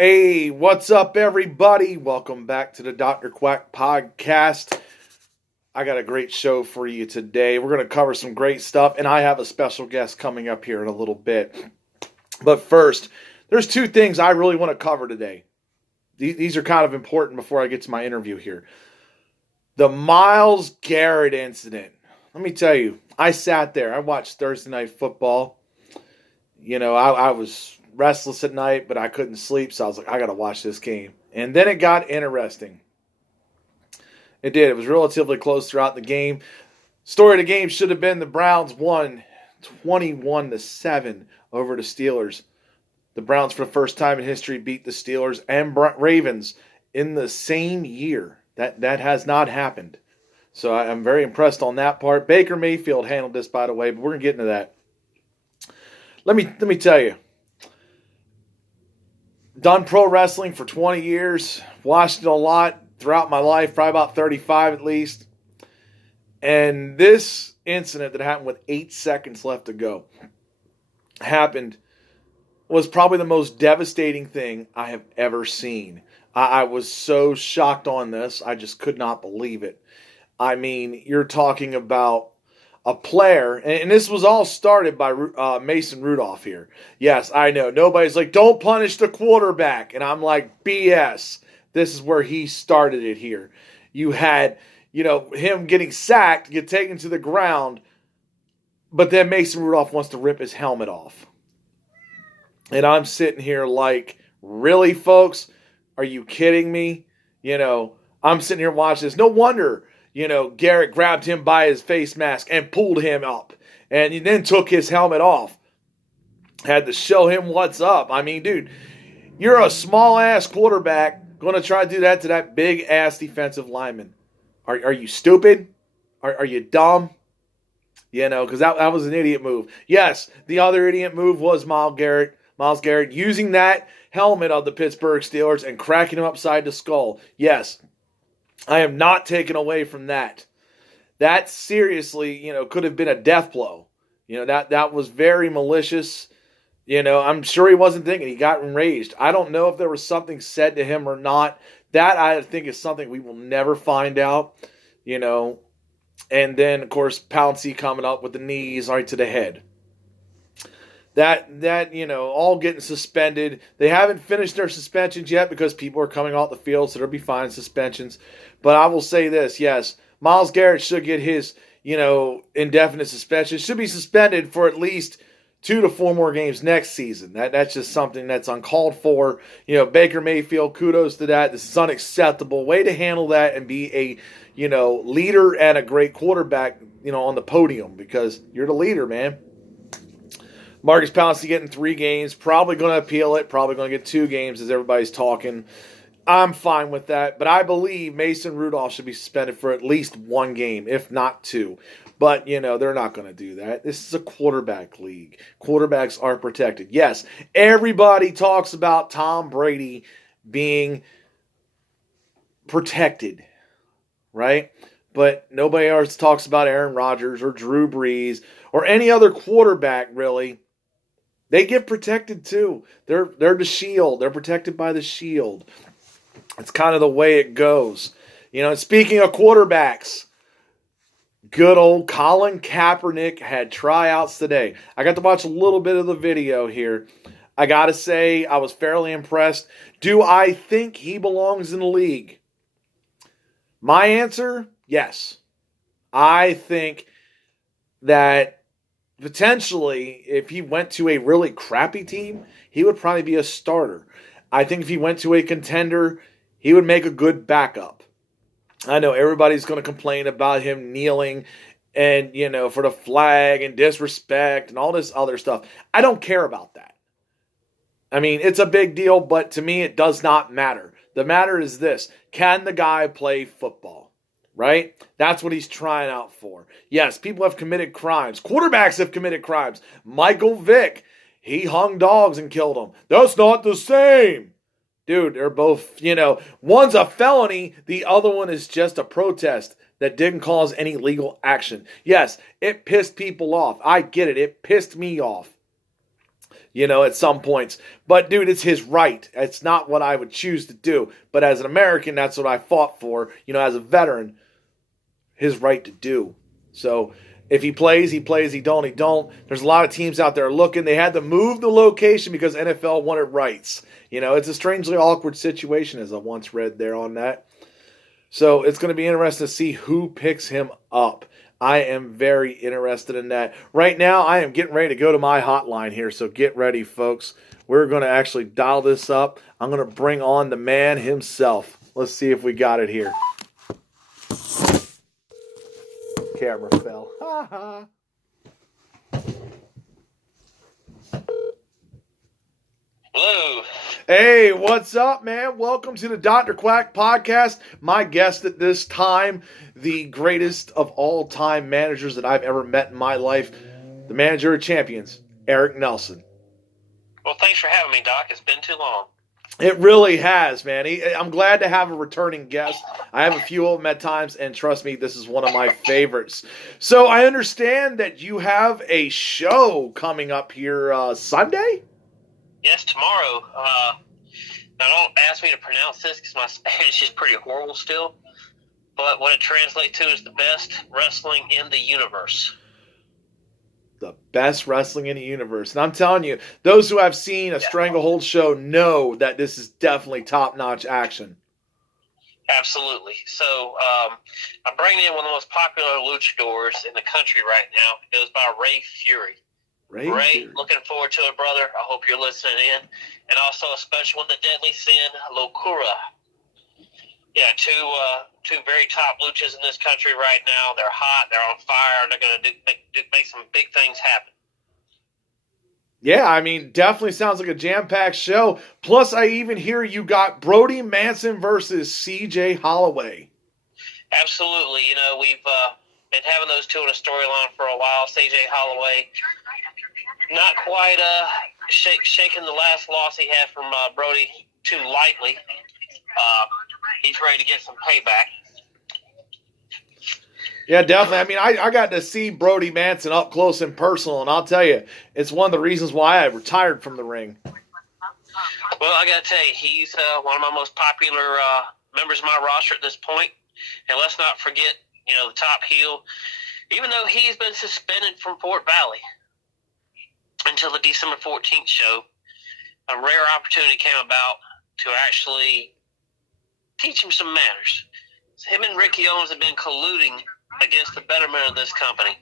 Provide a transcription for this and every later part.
Hey, what's up, everybody? Welcome back to the Dr. Quack podcast. I got a great show for you today. We're going to cover some great stuff, and I have a special guest coming up here in a little bit. But first, there's two things I really want to cover today. These are kind of important before I get to my interview here. The Myles Garrett incident. Let me tell you, I sat there. I watched Thursday Night Football. I was restless at night, but I couldn't sleep, so I was like, I got to watch this game. And then it got interesting. It did. It was relatively close throughout the game. Story of the game should have been the Browns won 21-7 over the Steelers. The Browns, for the first time in history, beat the Steelers and Ravens in the same year. That has not happened. So I'm very impressed on that part. Baker Mayfield handled this, by the way, but we're going to get into that. Let me tell you. Done pro wrestling for 20 years. Watched it a lot throughout my life, probably about 35 at least. And this incident that happened with 8 seconds left to go was probably the most devastating thing I have ever seen. I was so shocked on this. I just could not believe it. I mean, you're talking about a player, and this was all started by Mason Rudolph here. Yes, I know. Nobody's like, don't punish the quarterback. And I'm like, BS. This is where he started it here. You had, him getting sacked, get taken to the ground, but then Mason Rudolph wants to rip his helmet off. And I'm sitting here like, really, folks? Are you kidding me? I'm sitting here watching this. No wonder Garrett grabbed him by his face mask and pulled him up. And he then took his helmet off. Had to show him what's up. I mean, dude, you're a small-ass quarterback going to try to do that to that big-ass defensive lineman. Are you stupid? Are you dumb? Because that was an idiot move. Yes, the other idiot move was Myles Garrett using that helmet of the Pittsburgh Steelers and cracking him upside the skull. Yes. I am not taken away from that. That seriously, could have been a death blow. That was very malicious. I'm sure he wasn't thinking. He got enraged. I don't know if there was something said to him or not. That I think is something we will never find out. And then, of course, Pouncey coming up with the knees right to the head. That all getting suspended. They haven't finished their suspensions yet because people are coming off the field, so there'll be fine suspensions. But I will say this, yes, Myles Garrett should get his, indefinite suspension. Should be suspended for at least 2 to 4 more games next season. That's just something that's uncalled for. Baker Mayfield, kudos to that. This is unacceptable. Way to handle that and be a, leader and a great quarterback, on the podium because you're the leader, man. Marcus Pouncey getting 3 games. Probably going to appeal it. Probably going to get 2 games as everybody's talking. I'm fine with that. But I believe Mason Rudolph should be suspended for at least 1 game, if not 2. But, they're not going to do that. This is a quarterback league. Quarterbacks are protected. Yes, everybody talks about Tom Brady being protected, right? But nobody else talks about Aaron Rodgers or Drew Brees or any other quarterback, really. They get protected too. They're the shield. They're protected by the shield. It's kind of the way it goes. Speaking of quarterbacks, good old Colin Kaepernick had tryouts today. I got to watch a little bit of the video here. I got to say, I was fairly impressed. Do I think he belongs in the league? My answer, yes. I think that potentially, if he went to a really crappy team, he would probably be a starter. I think if he went to a contender, he would make a good backup. I know everybody's going to complain about him kneeling and, for the flag and disrespect and all this other stuff. I don't care about that. I mean, it's a big deal, but to me, it does not matter. The matter is this. Can the guy play football? Right? That's what he's trying out for. Yes, people have committed crimes. Quarterbacks have committed crimes. Michael Vick, he hung dogs and killed them. That's not the same. Dude, they're both, one's a felony. The other one is just a protest that didn't cause any legal action. Yes, it pissed people off. I get it. It pissed me off. at some points. But, dude, it's his right. It's not what I would choose to do. But as an American, that's what I fought for, as a veteran, his right to do. So if he plays, he plays. He don't, he don't. There's a lot of teams out there looking. They had to move the location because NFL wanted rights. It's a strangely awkward situation, as I once read there on that. So it's going to be interesting to see who picks him up. I am very interested in that. Right now, I am getting ready to go to my hotline here, so get ready, folks. We're going to actually dial this up. I'm going to bring on the man himself. Let's see if we got it here. Camera fell. Ha ha. Hello. Hey, what's up, man? Welcome to the Dr. Quack podcast. My guest at this time, the greatest of all-time managers that I've ever met in my life, the manager of champions, Eric Nelson. Well, thanks for having me, Doc. It's been too long. It really has, man. I'm glad to have a returning guest. I have a few of them at times, and trust me, this is one of my favorites. So I understand that you have a show coming up here Sunday? Yes, tomorrow. Now, don't ask me to pronounce this because my Spanish is pretty horrible still. But what it translates to is the best wrestling in the universe. The best wrestling in the universe. And I'm telling you, those who have seen a Stranglehold show know that this is definitely top-notch action. Absolutely. So I'm bringing in one of the most popular luchadors in the country right now. It goes by Ray Fury. Ray, looking forward to it, brother. I hope you're listening in. And also a special one, the Deadly Sin, Locura. Yeah, two very top luchas in this country right now. They're hot. They're on fire. They're going to make some big things happen. Yeah, I mean, definitely sounds like a jam-packed show. Plus, I even hear you got Brody Manson versus C.J. Holloway. Absolutely. We've been having those two in a storyline for a while. C.J. Holloway, not quite shaking the last loss he had from Brody too lightly. He's ready to get some payback. Yeah, definitely. I mean, I got to see Brody Manson up close and personal, and I'll tell you, it's one of the reasons why I retired from the ring. Well, I got to tell you, he's one of my most popular members of my roster at this point. And let's not forget, the top heel, even though he's been suspended from Fort Valley until the December 14th show, a rare opportunity came about to actually teach him some manners. Him and Ricky Owens have been colluding against the betterment of this company.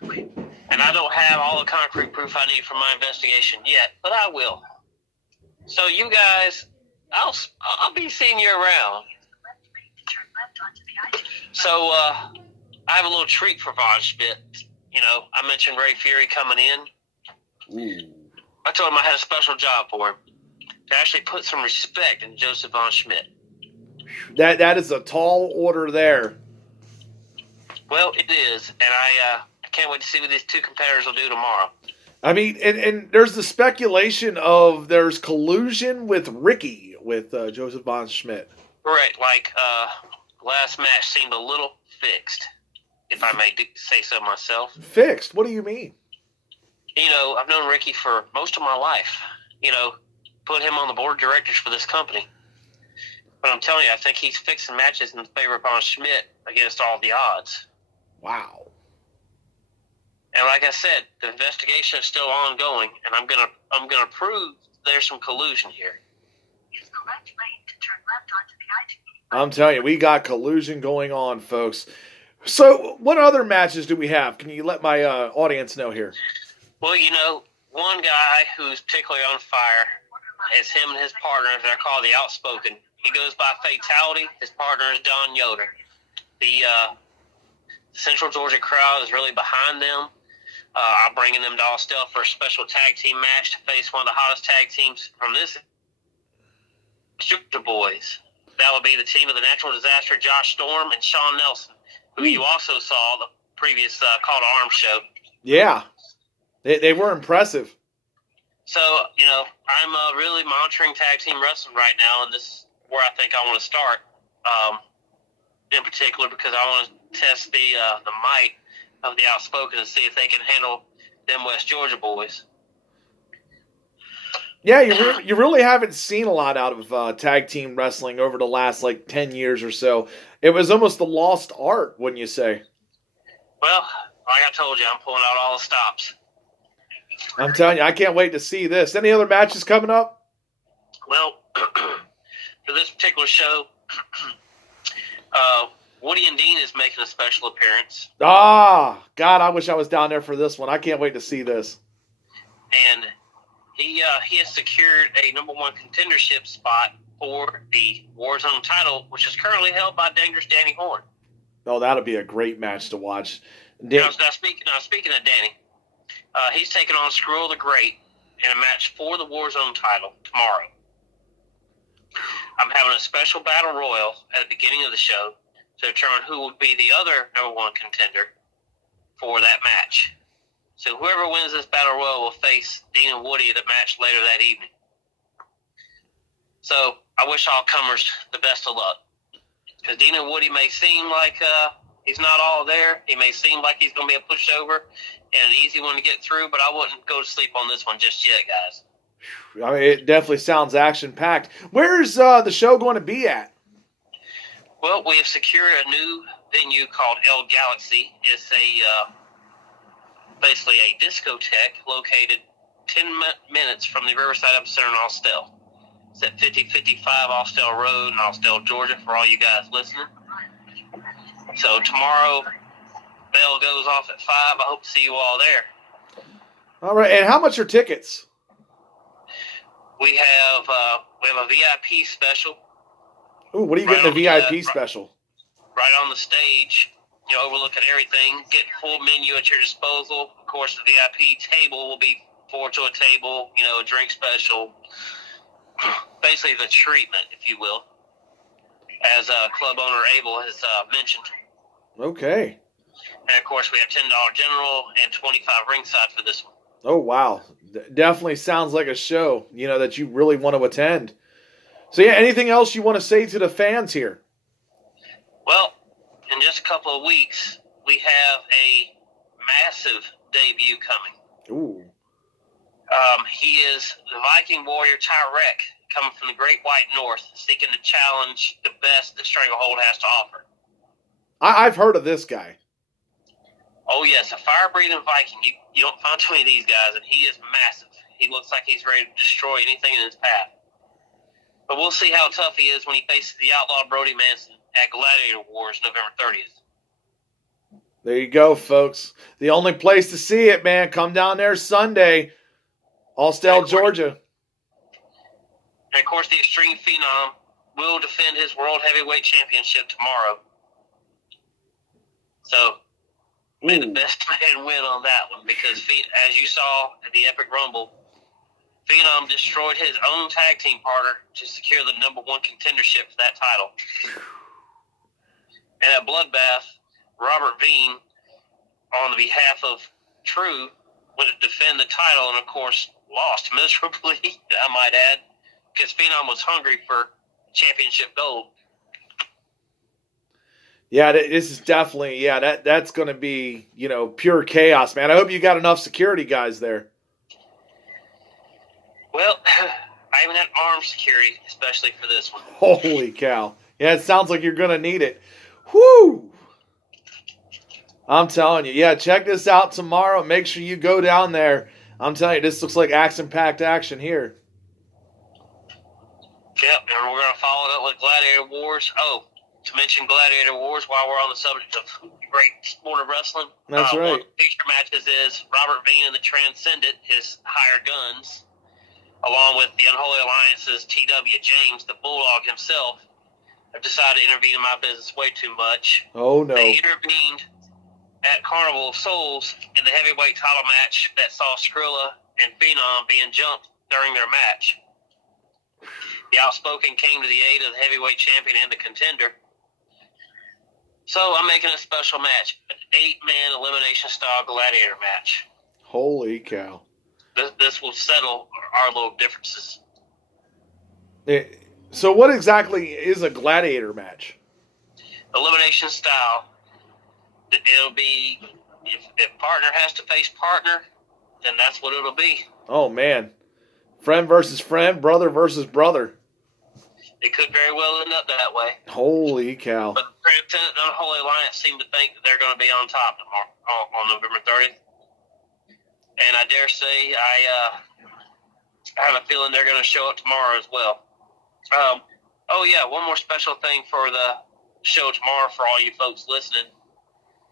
And I don't have all the concrete proof I need for my investigation yet, but I will. So you guys, I'll be seeing you around. So I have a little treat for Von Schmidt. I mentioned Ray Fury coming in. I told him I had a special job for him to actually put some respect in Joseph Von Schmidt. That is a tall order there. Well, it is, and I can't wait to see what these two competitors will do tomorrow. I mean, and there's the speculation of there's collusion with Ricky, with Joseph Von Schmidt. Correct. Like, last match seemed a little fixed, if I may say so myself. Fixed? What do you mean? I've known Ricky for most of my life. Put him on the board of directors for this company. But I'm telling you, I think he's fixing matches in favor of Von Schmidt against all the odds. Wow. And like I said, the investigation is still ongoing, and I'm gonna prove there's some collusion here. I'm telling you, we got collusion going on, folks. So, what other matches do we have? Can you let my audience know here? Well, one guy who's particularly on fire is him and his partner. They're called the Outspoken. He goes by Fatality. His partner is Don Yoder. The Central Georgia crowd is really behind them. I'm bringing them to Austell for a special tag team match to face one of the hottest tag teams from this Georgia boys. That would be the team of the Natural Disaster, Josh Storm and Sean Nelson, who you also saw the previous Call to Arms show. Yeah, they were impressive. So, I'm really monitoring tag team wrestling right now, and this is where I think I want to start, in particular because I want to test the might of the Outspoken and see if they can handle them West Georgia boys. Yeah, you really haven't seen a lot out of tag team wrestling over the last like 10 years or so. It was almost the lost art, wouldn't you say? Well, like I told you, I'm pulling out all the stops. I'm telling you, I can't wait to see this. Any other matches coming up? Well, for this particular show, uh, Woody and Dean is making a special appearance, Ah, God, I wish I was down there for this one. I can't wait to see this. and he has secured a number one contendership spot for the Warzone title, which is currently held by Dangerous Danny Horn. Oh, that'll be a great match to watch. Speaking of Danny, he's taking on Skrull the Great in a match for the Warzone title tomorrow. I'm having a special battle royal at the beginning of the show to determine who will be the other number one contender for that match. So whoever wins this battle royal will face Dean and Woody at a match later that evening. So I wish all comers the best of luck. Because Dean and Woody may seem like he's not all there. He may seem like he's going to be a pushover and an easy one to get through, but I wouldn't go to sleep on this one just yet, guys. I mean, it definitely sounds action-packed. Where's the show going to be at? Well, we have secured a new venue called El Galaxy. It's basically a discotheque located 10 minutes from the Riverside Epicenter in Austell. It's at 5055 Austell Road in Austell, Georgia, for all you guys listening. So tomorrow, bell goes off at 5. I hope to see you all there. All right, and how much are tickets? We have a VIP special. Ooh, what are you getting the VIP special? Right on the stage, overlooking everything, get full menu at your disposal. Of course, the VIP table will be forward to a table, a drink special. Basically the treatment, if you will, as club owner Abel has mentioned. Okay. And, of course, we have $10 general and $25 ringside for this one. Oh, wow. Definitely sounds like a show, that you really want to attend. So, yeah, anything else you want to say to the fans here? Well, in just a couple of weeks, we have a massive debut coming. Ooh. He is the Viking warrior Tyrek, coming from the Great White North, seeking to challenge the best that Stranglehold has to offer. I've heard of this guy. Oh, yes, a fire-breathing Viking. You don't find too many of these guys, and he is massive. He looks like he's ready to destroy anything in his path. But we'll see how tough he is when he faces the outlaw Brody Manson at Gladiator Wars November 30th. There you go, folks. The only place to see it, man. Come down there Sunday. Austell, Georgia. And, of course, the Extreme Phenom will defend his World Heavyweight Championship tomorrow. So, may the best man win on that one, because, as you saw at the Epic Rumble, Phenom destroyed his own tag team partner to secure the number one contendership for that title. And at Bloodbath, Robert Veen, on the behalf of True, went to defend the title and, of course, lost miserably, I might add, because Phenom was hungry for championship gold. Yeah, this is definitely, that's going to be, pure chaos, man. I hope you got enough security guys there. Well, I even had armed security, especially for this one. Holy cow. Yeah, it sounds like you're going to need it. Whoo! I'm telling you. Yeah, check this out tomorrow. Make sure you go down there. I'm telling you, this looks like action-packed action here. Yep, and we're going to follow it up with Gladiator Wars. Oh, to mention Gladiator Wars while we're on the subject of great sport of wrestling. That's right. One of the feature matches is Robert Veen and the Transcendent, his hired guns, along with the Unholy Alliance's T.W. James, the Bulldog himself, have decided to intervene in my business way too much. Oh, no. They intervened at Carnival of Souls in the heavyweight title match that saw Skrilla and Phenom being jumped during their match. The Outspoken came to the aid of the heavyweight champion and the contender. So I'm making a special match, an 8-man elimination style gladiator match. Holy cow. This will settle our little differences. So what exactly is a gladiator match? Elimination style. It'll be, if partner has to face partner, then that's what it'll be. Oh, man. Friend versus friend, brother versus brother. It could very well end up that way. Holy cow. But the Transcendent and Unholy Alliance seem to think that they're going to be on top tomorrow, on November 30th. And I dare say I have a feeling they're going to show up tomorrow as well. Oh, yeah, one more special thing for the show tomorrow for all you folks listening.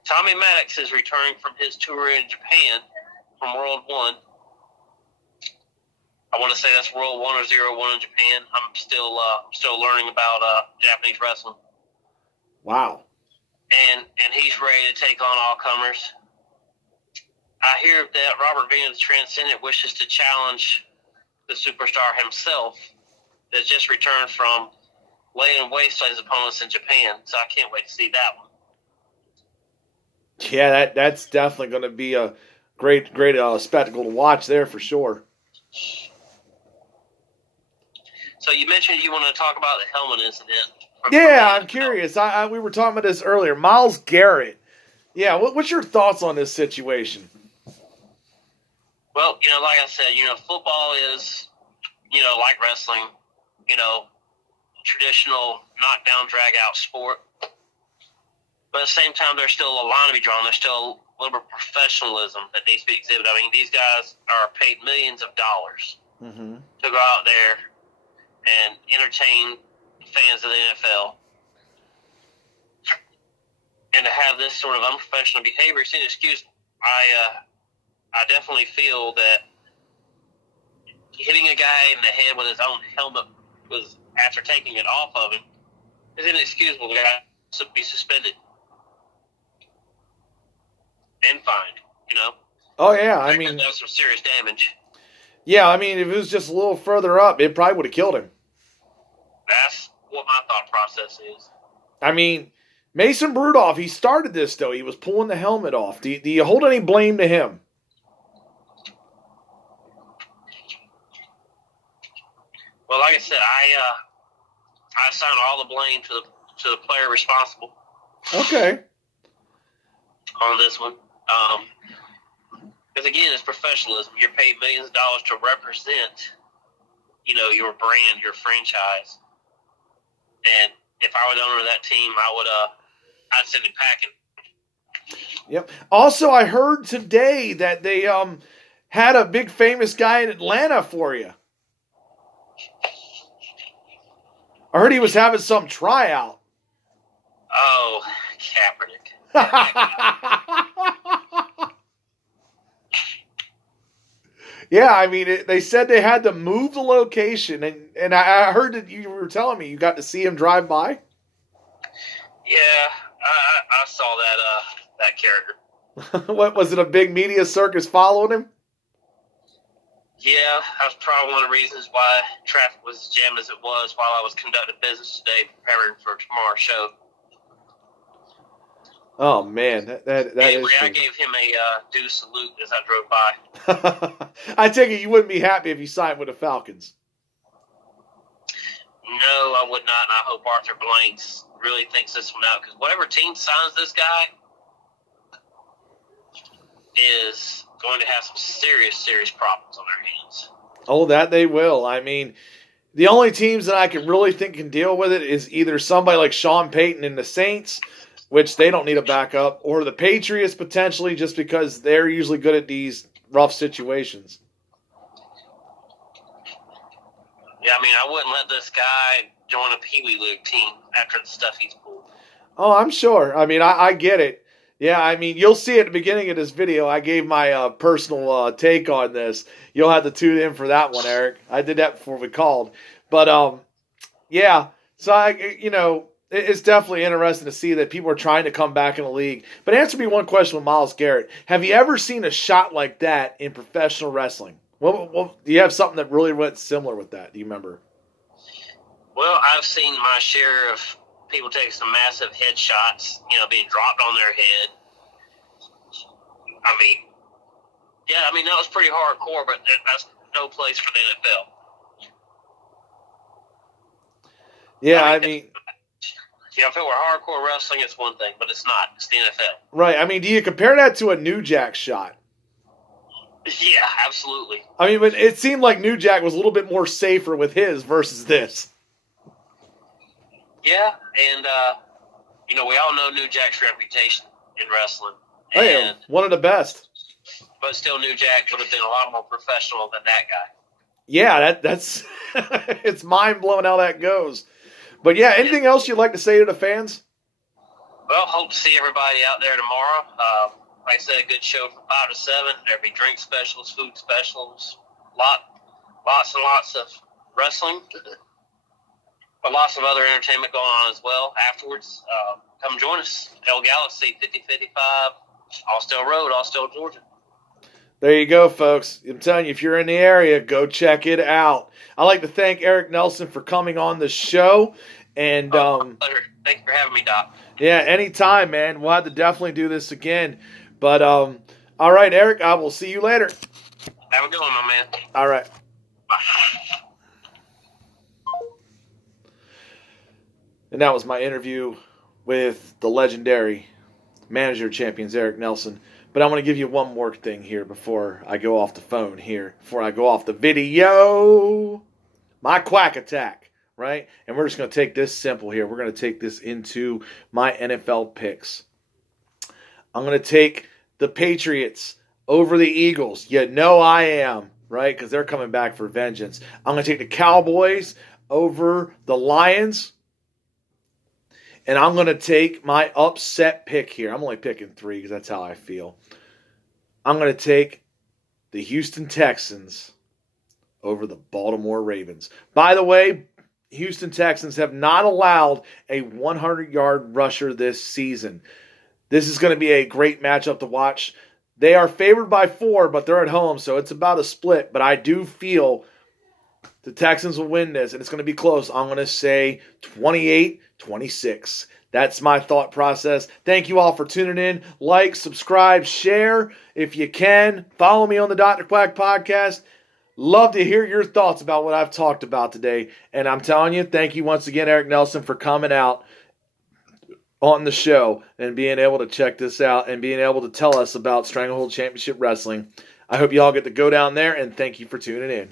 Tommy Maddox is returning from his tour in Japan from World 1. I want to say that's World 1 or 01 in Japan. I'm still learning about Japanese wrestling. Wow. And he's ready to take on all comers. I hear that Robert Venus Transcendent wishes to challenge the superstar himself that's just returned from laying waste to his opponents in Japan. So I can't wait to see that one. Yeah, that's definitely going to be a great spectacle to watch there for sure. So you mentioned you want to talk about the helmet incident. Yeah, I'm curious. We were talking about this earlier. Myles Garrett. Yeah, what's your thoughts on this situation? Well, like I said, football is, like wrestling, traditional knockdown, drag-out sport. But at the same time, there's still a line to be drawn. There's still a little bit of professionalism that needs to be exhibited. I mean, these guys are paid millions of dollars to go out there and entertain fans of the NFL. And to have this sort of unprofessional behavior is inexcusable. I definitely feel that hitting a guy in the head with his own helmet after taking it off of him is inexcusable. The guy should be suspended and fined, Oh, yeah. I mean, that was some serious damage. Yeah, I mean, if it was just a little further up, it probably would have killed him. That's what my thought process is. I mean, Mason Rudolph, he started this, though. He was pulling the helmet off. Do you hold any blame to him? Well, like I said, I assign all the blame to the player responsible. Okay. On this one. Because, again, it's professionalism. You're paid millions of dollars to represent, your brand, your franchise. And if I were the owner of that team, I'd send him packing. Yep. Also, I heard today that they had a big famous guy in Atlanta for you. I heard he was having some tryout. Oh, Kaepernick. Yeah, I mean, they said they had to move the location, and I heard that you were telling me you got to see him drive by. Yeah, I saw that character. What was it? A big media circus following him? Yeah, that's probably one of the reasons why traffic was as jammed as it was while I was conducting business today, preparing for tomorrow's show. Oh man, that anyway, is. I gave him a due salute as I drove by. I take it you wouldn't be happy if he signed with the Falcons. No, I would not, and I hope Arthur Blanks really thinks this one out, because whatever team signs this guy is going to have some serious problems on their hands. Oh, that they will. I mean, the only teams that I can really think can deal with it is either somebody like Sean Payton and the Saints, which they don't need a backup, or the Patriots potentially, just because they're usually good at these rough situations. Yeah, I mean, I wouldn't let this guy join a Pee Wee League team after the stuff he's pulled. Oh, I'm sure. I mean, I get it. Yeah, I mean, you'll see at the beginning of this video, I gave my personal take on this. You'll have to tune in for that one, Eric. I did that before we called. But, yeah, so, it's definitely interesting to see that people are trying to come back in the league. But answer me one question with Myles Garrett. Have you ever seen a shot like that in professional wrestling? Well, do you have something that really went similar with that? Do you remember? Well, I've seen my share of people take some massive headshots, being dropped on their head. I mean, that was pretty hardcore, but that's no place for the NFL. Yeah, I mean if it were hardcore wrestling, it's one thing, but it's not. It's the NFL. Right. I mean, do you compare that to a New Jack shot? Yeah, absolutely. I mean, but it seemed like New Jack was a little bit more safer with his versus this. Yeah, and we all know New Jack's reputation in wrestling, Oh, yeah, and one of the best. but still, New Jack would have been a lot more professional than that guy. Yeah, that's it's mind blowing how that goes. But yeah, anything else you'd like to say to the fans? Well, hope to see everybody out there tomorrow. Like I said, a good show from 5 to 7. There'll be drink specials, food specials, lots and lots of wrestling, but lots of other entertainment going on as well afterwards. Come join us, El Galaxy 5055, Austell Road, Austell, Georgia. There you go, folks. I'm telling you, if you're in the area, go check it out. I'd like to thank Eric Nelson for coming on the show. And pleasure. Thank you for having me, Doc. Yeah, anytime, man. We'll have to definitely do this again. But all right, Eric, I will see you later. Have a good one, my man. All right. Bye. And that was my interview with the legendary manager of champions, Eric Nelson. But I want to give you one more thing here before I go off the phone here, before I go off the video. My quack attack, right? And we're just going to take this simple here. We're going to take this into my NFL picks. I'm going to take the Patriots over the Eagles. You know I am, right? Because they're coming back for vengeance. I'm going to take the Cowboys over the Lions. And I'm going to take my upset pick here. I'm only picking 3 because that's how I feel. I'm going to take the Houston Texans over the Baltimore Ravens. By the way, Houston Texans have not allowed a 100-yard rusher this season. This is going to be a great matchup to watch. They are favored by 4, but they're at home, so it's about a split. But I do feel the Texans will win this, and it's going to be close. I'm going to say 28-26. That's my thought process. Thank you all for tuning in. Like, subscribe, share if you can. Follow me on the Dr. Quack podcast. Love to hear your thoughts about what I've talked about today. And I'm telling you, thank you once again, Eric Nelson, for coming out on the show and being able to check this out and being able to tell us about Stranglehold Championship Wrestling. I hope you all get to go down there, and thank you for tuning in.